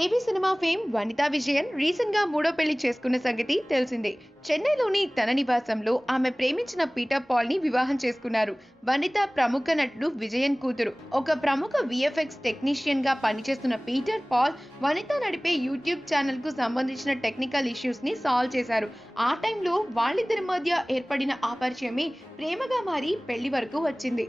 దేవి cinema fame Vanitha Vijayan రీసెంట్గా మూడో పెళ్ళి చేసుకున్న సంగతి తెలిసిందే. చెన్నైలోని తన నివాసంలో ఆమె ప్రేమించిన పీటర్ పాల్ని వివాహం చేసుకున్నారు. వనిత ప్రముఖ నటుడు విజయన్ కూతురు. ఒక ప్రముఖ విఎఫ్ఎక్స్ టెక్నీషియన్గా పనిచేస్తున్న పీటర్ పాల్ వనిత నడిపే యూట్యూబ్ ఛానల్కు సంబంధించిన టెక్నికల్ ఇష్యూస్ని సాల్వ్ చేశారు. ఆ టైంలో వాళ్ళిద్దరి మధ్య ఏర్పడిన ఆ పరిచయమే ప్రేమగా మారి పెళ్ళి వరకు వచ్చింది.